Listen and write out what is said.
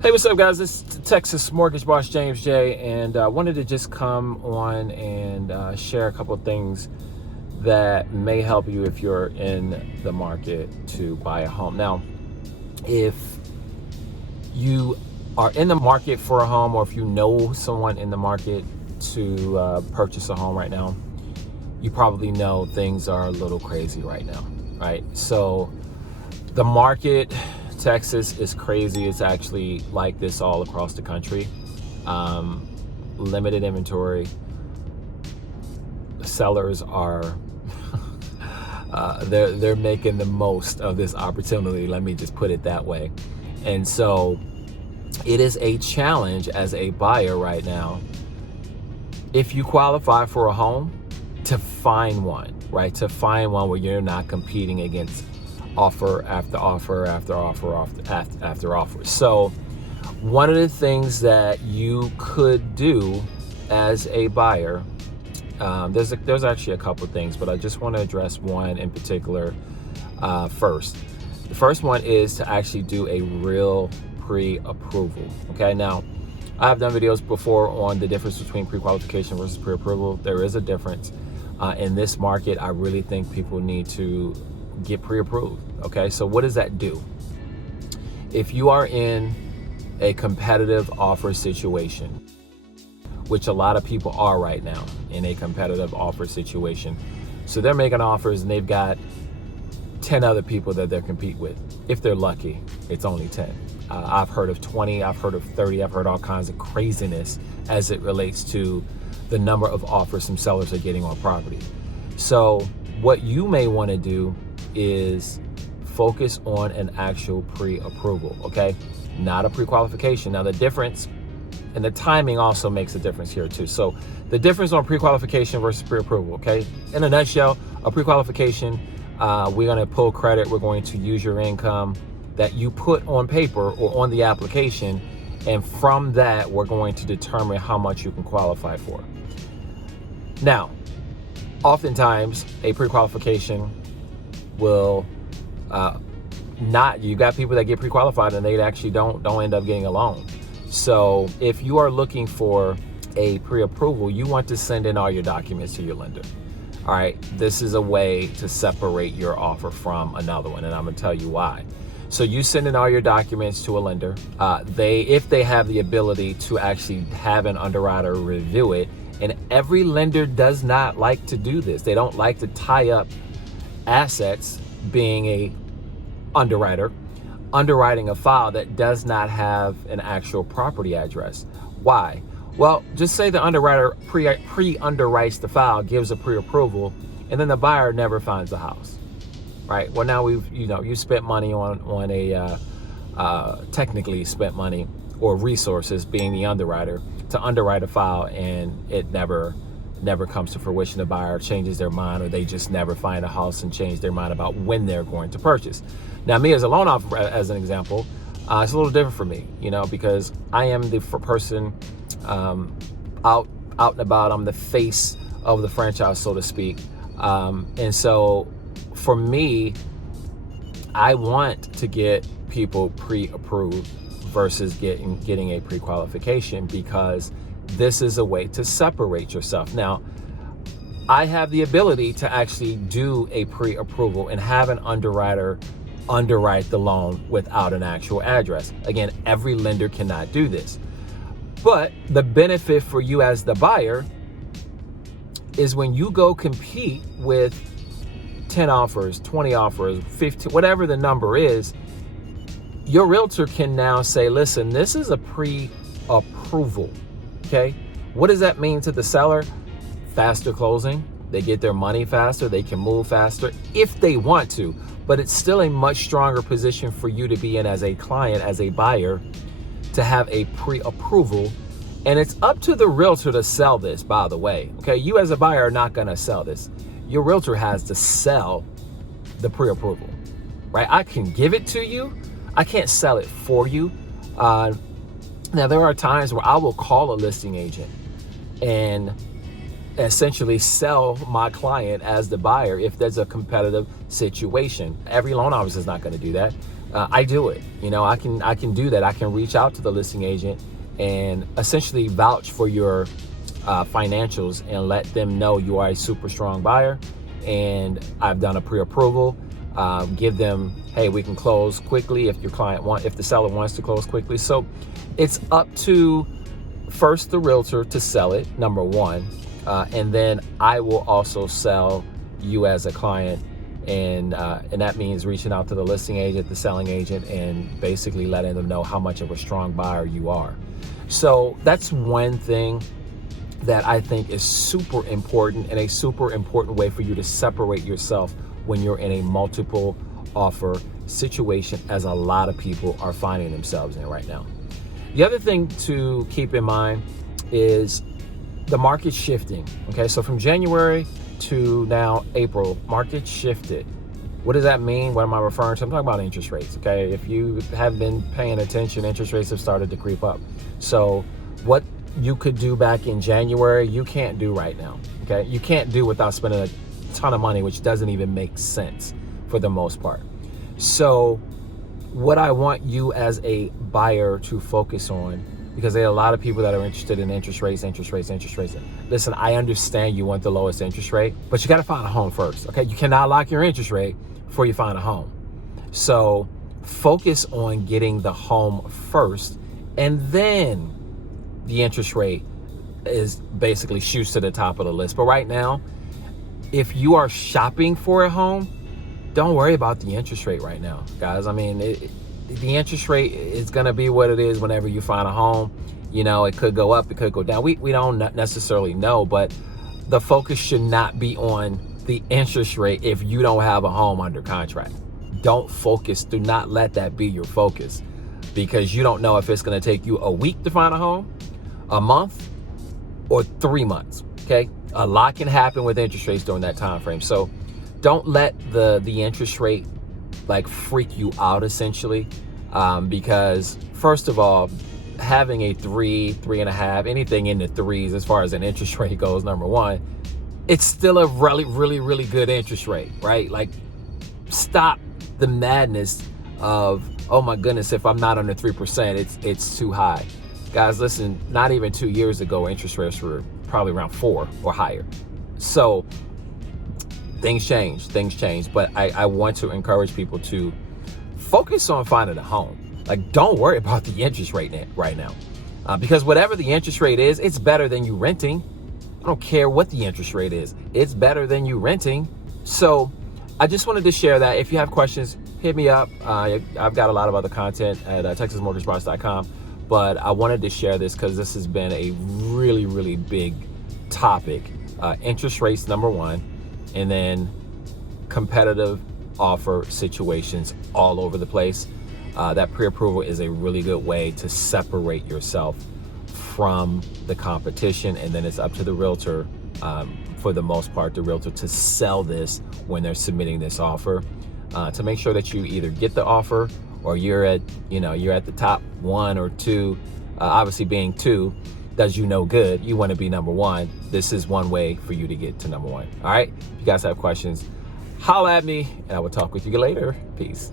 Hey, what's up, guys? This is Texas Mortgage Boss James J, and I wanted to just come on and share a couple of things that may help you if you're in the market to buy a home. Now, if you are in the market for a home, or if you know someone in the market to purchase a home right now, you probably know things are a little crazy right now, right? So the market, Texas, is crazy. It's actually like this all across the country. Limited inventory. Sellers are they're making the most of this opportunity. Let me just put it that way. And so it is a challenge as a buyer right now, if you qualify for a home, to find one, right? To find one where you're not competing against offer after offer after offer after offer. So one of the things that you could do as a buyer, there's actually a couple of things, but I just want to address one in particular first. The first one is to actually do a real pre-approval. Okay, now I've done videos before on the difference between pre-qualification versus pre-approval. There is a difference. In this market, I really think people need to get pre-approved. Okay, so what does that do? If you are in a competitive offer situation, which a lot of people are right now in a competitive offer situation, so they're making offers and they've got 10 other people that they're compete with. If they're lucky, it's only 10. I've heard of 20, I've heard of 30, I've heard all kinds of craziness as it relates to the number of offers some sellers are getting on property. So what you may want to do is focus on an actual pre-approval, okay? Not a pre-qualification. Now the difference, and the timing also makes a difference here too. So the difference on pre-qualification versus pre-approval, okay? In a nutshell, a pre-qualification, we're gonna pull credit, we're going to use your income that you put on paper or on the application, and from that, we're going to determine how much you can qualify for. Now, oftentimes, a pre-qualification will you got people that get pre-qualified and they actually don't end up getting a loan. So if you are looking for a pre-approval, you want to send in all your documents to your lender. All right, this is a way to separate your offer from another one, and I'm gonna tell you why. So you send in all your documents to a lender. If they have the ability to actually have an underwriter review it, and every lender does not like to do this. They don't like to tie up assets, being a underwriter, underwriting a file that does not have an actual property address. Why? Well, just say the underwriter pre-underwrites the file, gives a pre-approval, and then the buyer never finds the house, right? Well, now you spent money on a technically spent money or resources, being the underwriter, to underwrite a file, and it never comes to fruition. The buyer changes their mind, or they just never find a house and change their mind about when they're going to purchase. Now, me as a loan officer, as an example, it's a little different for me, because I am the person out and about. I'm the face of the franchise, so to speak. And so for me, I want to get people pre-approved versus getting a pre-qualification, because this is a way to separate yourself. Now, I have the ability to actually do a pre-approval and have an underwriter underwrite the loan without an actual address. Again, every lender cannot do this. But the benefit for you as the buyer is when you go compete with 10 offers, 20 offers, 15, whatever the number is, your realtor can now say, listen, this is a pre-approval, okay? What does that mean to the seller? Faster closing. They get their money faster. They can move faster if they want to, but it's still a much stronger position for you to be in as a client, as a buyer, to have a pre-approval. And it's up to the realtor to sell this, by the way, okay? You as a buyer are not gonna sell this. Your realtor has to sell the pre-approval, right? I can give it to you. I can't sell it for you. Now, there are times where I will call a listing agent and essentially sell my client as the buyer if there's a competitive situation. Every loan officer is not going to do that. I do it. I can do that. I can reach out to the listing agent and essentially vouch for your financials and let them know you are a super strong buyer. And I've done a pre-approval. Give them, hey, we can close quickly if the seller wants to close quickly. So it's up to first the realtor to sell it, number one, and then I will also sell you as a client. And that means reaching out to the listing agent, the selling agent, and basically letting them know how much of a strong buyer you are. So that's one thing that I think is super important, and a super important way for you to separate yourself when you're in a multiple offer situation, as a lot of people are finding themselves in right now. The other thing to keep in mind is the market shifting. Okay, so from January to now April, market shifted. What does that mean? What am I referring to? I'm talking about interest rates. Okay, if you have been paying attention, interest rates have started to creep up. So what you could do back in January, you can't do right now. Okay, you can't do without spending a ton of money, which doesn't even make sense for the most part. So what I want you as a buyer to focus on, because there are a lot of people that are interested in interest rates. Listen, I understand you want the lowest interest rate, but you got to find a home first. Okay, you cannot lock your interest rate before you find a home. So focus on getting the home first, and then the interest rate is basically shoots to the top of the list. But right now, if you are shopping for a home, don't worry about the interest rate right now, guys. I mean, the interest rate is going to be what it is whenever you find a home. It could go up, it could go down. We don't necessarily know, but the focus should not be on the interest rate if you don't have a home under contract. Do not let that be your focus, because you don't know if it's going to take you a week to find a home, a month, or 3 months. Okay, a lot can happen with interest rates during that time frame. So don't let the interest rate freak you out, essentially, because first of all, having a 3.5, anything in the threes as far as an interest rate goes, number one, it's still a really good interest rate, right? Stop the madness of, oh my goodness, if I'm not under 3%, it's too high. Guys, listen, not even 2 years ago, interest rates were probably around 4 or higher. So things change, but I want to encourage people to focus on finding a home. Don't worry about the interest rate right now, because whatever the interest rate is, it's better than you renting. I don't care what the interest rate is. It's better than you renting. So I just wanted to share that. If you have questions, hit me up. I've got a lot of other content at TexasMortgageBrothers.com, but I wanted to share this because this has been a really big topic. Interest rates, number one, and then competitive offer situations all over the place. That pre-approval is a really good way to separate yourself from the competition, and then it's up to the realtor, for the most part, the realtor to sell this when they're submitting this offer, to make sure that you either get the offer or you're at the top 1 or 2. Obviously, being 2 does you no good. You want to be number 1. This is one way for you to get to number 1. All right. If you guys have questions, holla at me, and I will talk with you later. Peace.